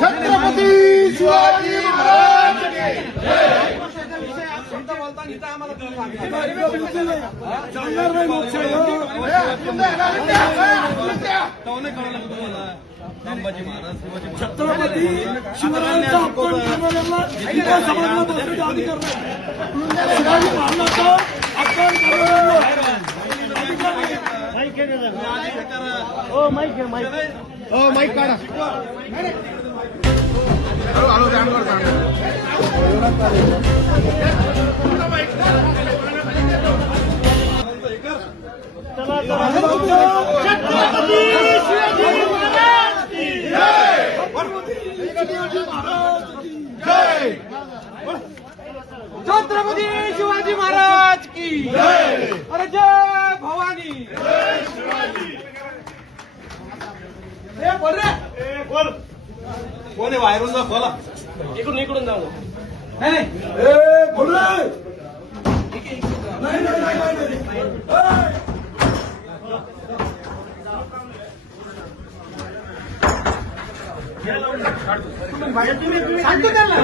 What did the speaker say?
छत्रपती शिवाजी महाराज छत्रपती शिवरायांचा अपमान करणाऱ्यांना समाजाला बसण्याचे अधिकार नाही. शिवाजी महाराजांचा अपमान करणाऱ्यांना माईक काढा. छत्रपती शिवाजी महाराज की अरे जय भवानी. कोण आहे बाहेरून जा खोला. इकडून इकडून जाऊ. सांगतो त्यांना